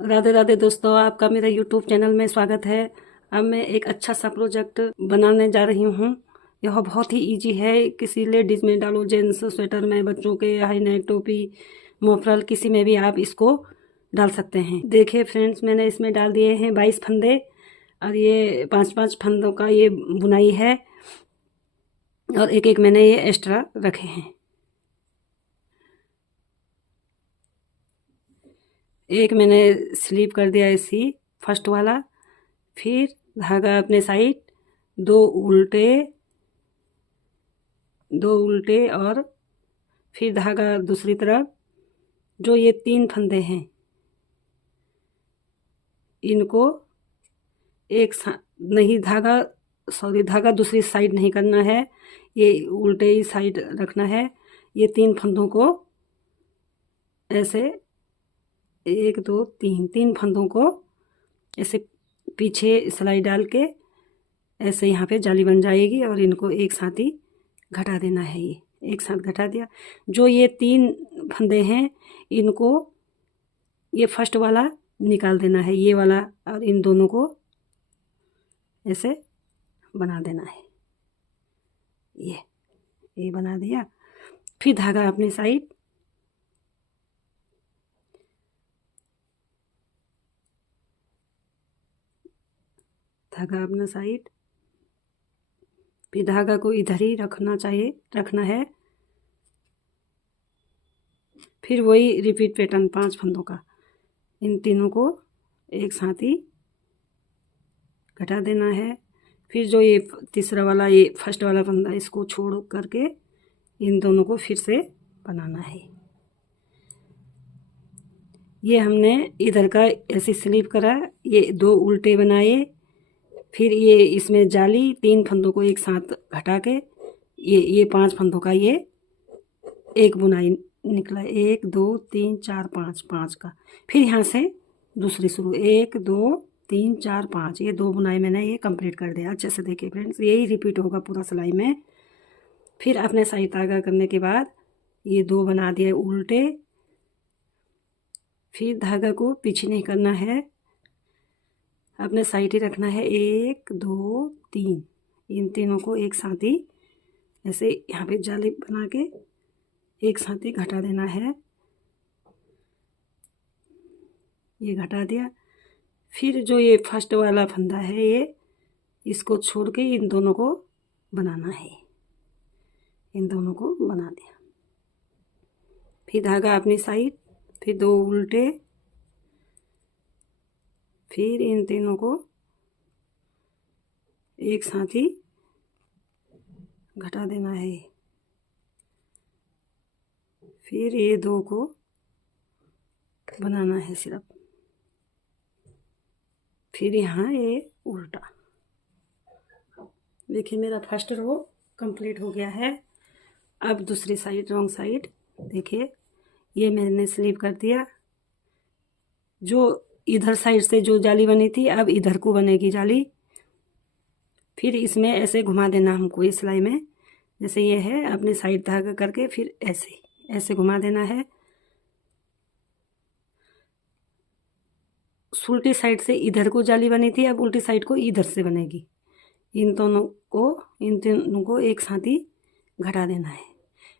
राधे राधे दोस्तों, आपका मेरे यूट्यूब चैनल में स्वागत है। अब मैं एक अच्छा सा प्रोजेक्ट बनाने जा रही हूँ। यह बहुत ही इजी है। किसी लेडीज़ में डालो, जेंट्स स्वेटर में, बच्चों के हाई नेक टोपी, मोफरल, किसी में भी आप इसको डाल सकते हैं। देखिए फ्रेंड्स, मैंने इसमें डाल दिए हैं 22 फंदे और ये 5-5 फंदों का ये बुनाई है और एक एक मैंने ये एक्स्ट्रा रखे हैं। एक मैंने स्लीप कर दिया इसी फर्स्ट वाला, फिर धागा अपने साइड, दो उल्टे और फिर धागा दूसरी तरफ। जो ये 3 फंदे हैं इनको एक नहीं, धागा दूसरी साइड नहीं करना है, ये उल्टे ही साइड रखना है। ये 3 फंदों को ऐसे 1 2 3 फंदों को ऐसे पीछे सिलाई डाल के ऐसे यहाँ पे जाली बन जाएगी और इनको एक साथ ही घटा देना है। ये एक साथ घटा दिया। जो ये 3 फंदे हैं इनको ये फर्स्ट वाला निकाल देना है, ये वाला, और इन दोनों को ऐसे बना देना है। ये बना दिया। फिर धागा अपने साइड, धागा अपना साइड, फिर धागा को इधर ही रखना है। फिर वही रिपीट पैटर्न 5 फंदों का, इन तीनों को एक साथ ही घटा देना है। फिर जो ये तीसरा वाला, ये फर्स्ट वाला फंदा, इसको छोड़ करके इन दोनों को फिर से बनाना है। ये हमने इधर का ऐसे स्लीप करा, ये 2 उल्टे बनाए, फिर ये इसमें जाली 3 फंदों को एक साथ घटा के ये 5 फंदों का ये एक बुनाई निकला, 1 2 3 4 5 5 का। फिर यहाँ से दूसरी शुरू, 1 2 3 4 5, ये 2 बुनाई मैंने ये कंप्लीट कर दिया। अच्छे से देखिए फ्रेंड्स, यही रिपीट होगा पूरा सिलाई में। फिर अपने साइड धागा करने के बाद ये 2 बना दिए उल्टे। फिर धागा को पीछे नहीं करना है, अपने साइड ही रखना है। 1 2 3, इन तीनों को एक साथ ही ऐसे यहाँ पे जाली बना के एक साथ ही घटा देना है। ये घटा दिया। फिर जो ये फर्स्ट वाला फंदा है, ये इसको छोड़ के इन दोनों को बनाना है। इन दोनों को बना दिया। फिर धागा अपनी साइड, फिर 2 उल्टे, फिर इन तीनों को एक साथ ही घटा देना है। फिर ये 2 को बनाना है सिर्फ। फिर यहाँ ये उल्टा। देखिए मेरा फर्स्ट रो कंप्लीट हो गया है। अब दूसरी साइड, रॉन्ग साइड, देखिए ये मैंने स्लीप कर दिया। जो इधर साइड से जो जाली बनी थी, अब इधर को बनेगी जाली। फिर इसमें ऐसे घुमा देना हमको इस सिलाई में, जैसे ये है, अपने साइड धागा करके फिर ऐसे घुमा देना है। उल्टी साइड से इधर को जाली बनी थी, अब उल्टी साइड को इधर से बनेगी। इन तीनों को एक साथ ही घटा देना है।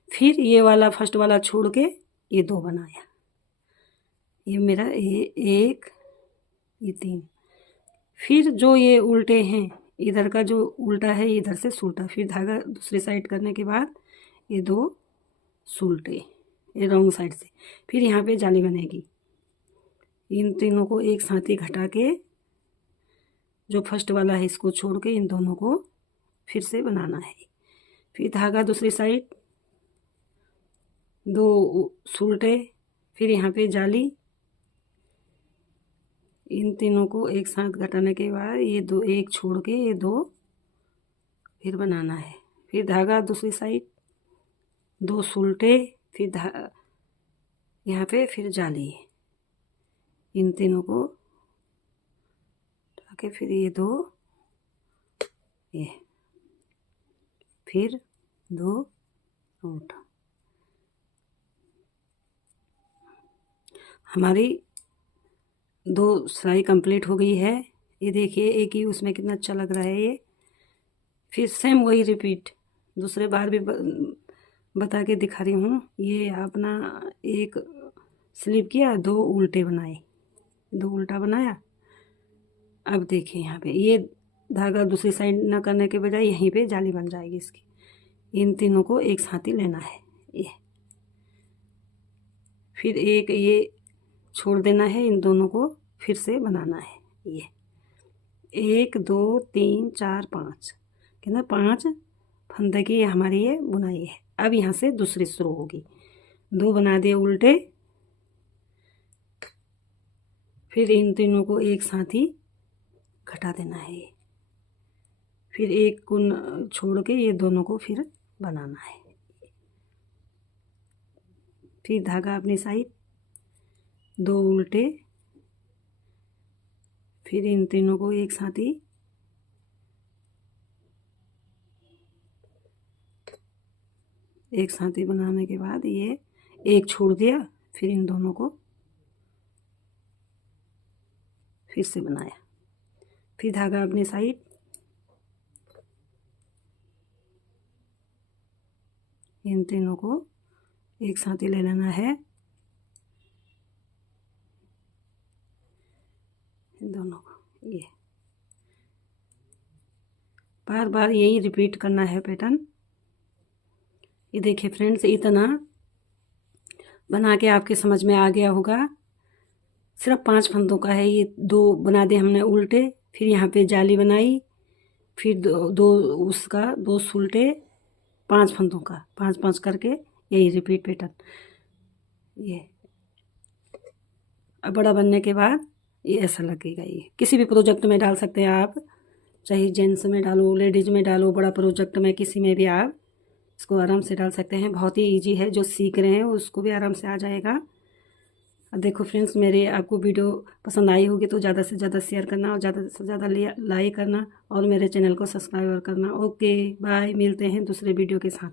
फिर ये वाला फर्स्ट वाला छोड़ के ये 2 बनाया। ये मेरा ये 1, ये 3। फिर जो ये उल्टे हैं, इधर का जो उल्टा है इधर से सुलटा, फिर धागा दूसरी साइड करने के बाद ये 2 सुलटे, ये रॉन्ग साइड से। फिर यहाँ पे जाली बनेगी। इन तीनों को एक साथ ही घटा के जो फर्स्ट वाला है इसको छोड़ के इन दोनों को फिर से बनाना है। फिर धागा दूसरी साइड, 2 सुलटे, फिर यहाँ पे जाली। इन तीनों को एक साथ घटाने के बाद ये 2, एक छोड़ के ये 2 फिर बनाना है। फिर धागा दूसरी साइड, 2 सुलटे, फिर यहाँ पे फिर जाली। इन तीनों को उठा के फिर ये 2, ये फिर 2 उल्टा। हमारी 2 सिलाई कंप्लीट हो गई है। ये देखिए एक ही उसमें कितना अच्छा लग रहा है ये। फिर सेम वही रिपीट दूसरे बार भी बता के दिखा रही हूँ। ये अपना एक स्लिप किया, 2 उल्टे बनाए, 2 उल्टा बनाया। अब देखिए यहाँ पे ये धागा दूसरी साइड ना करने के बजाय यहीं पे जाली बन जाएगी इसकी। इन तीनों को एक साथ ही लेना है ये। फिर एक ये छोड़ देना है, इन दोनों को फिर से बनाना है। ये 1 2 3 4 5 कितना 5 फंदे की हमारी ये बुनाई है। अब यहाँ से दूसरी शुरू होगी। 2 बना दिए उल्टे, फिर इन तीनों को एक साथ ही घटा देना है ये। फिर एक को छोड़ के ये दोनों को फिर बनाना है। फिर धागा अपनी साइड, 2 उल्टे, फिर इन तीनों को एक साथ ही बनाने के बाद ये एक छोड़ दिया, फिर इन दोनों को फिर से बनाया। फिर धागा अपनी साइड, इन तीनों को एक साथ ही ले लेना है, इन दोनों को। ये बार बार यही रिपीट करना है पैटर्न। ये देखिए फ्रेंड्स, इतना बना के आपके समझ में आ गया होगा। सिर्फ 5 फंदों का है ये। 2 बना दिए हमने उल्टे, फिर यहाँ पे जाली बनाई, फिर दो उसका 2 उल्टे, 5 फंदों का 5 करके यही रिपीट पैटर्न। ये अब बड़ा बनने के बाद ये ऐसा लगेगा। ये किसी भी प्रोजेक्ट में डाल सकते हैं आप, चाहे जेंट्स में डालो, लेडीज में डालो, बड़ा प्रोजेक्ट में किसी में भी आप इसको आराम से डाल सकते हैं। बहुत ही इजी है, जो सीख रहे हैं उसको भी आराम से आ जाएगा। देखो फ्रेंड्स, मेरे आपको वीडियो पसंद आई होगी तो ज़्यादा से ज़्यादा शेयर करना और ज़्यादा से ज़्यादा लाइक करना और मेरे चैनल को सब्सक्राइब करना। ओके बाय, मिलते हैं दूसरे वीडियो के साथ।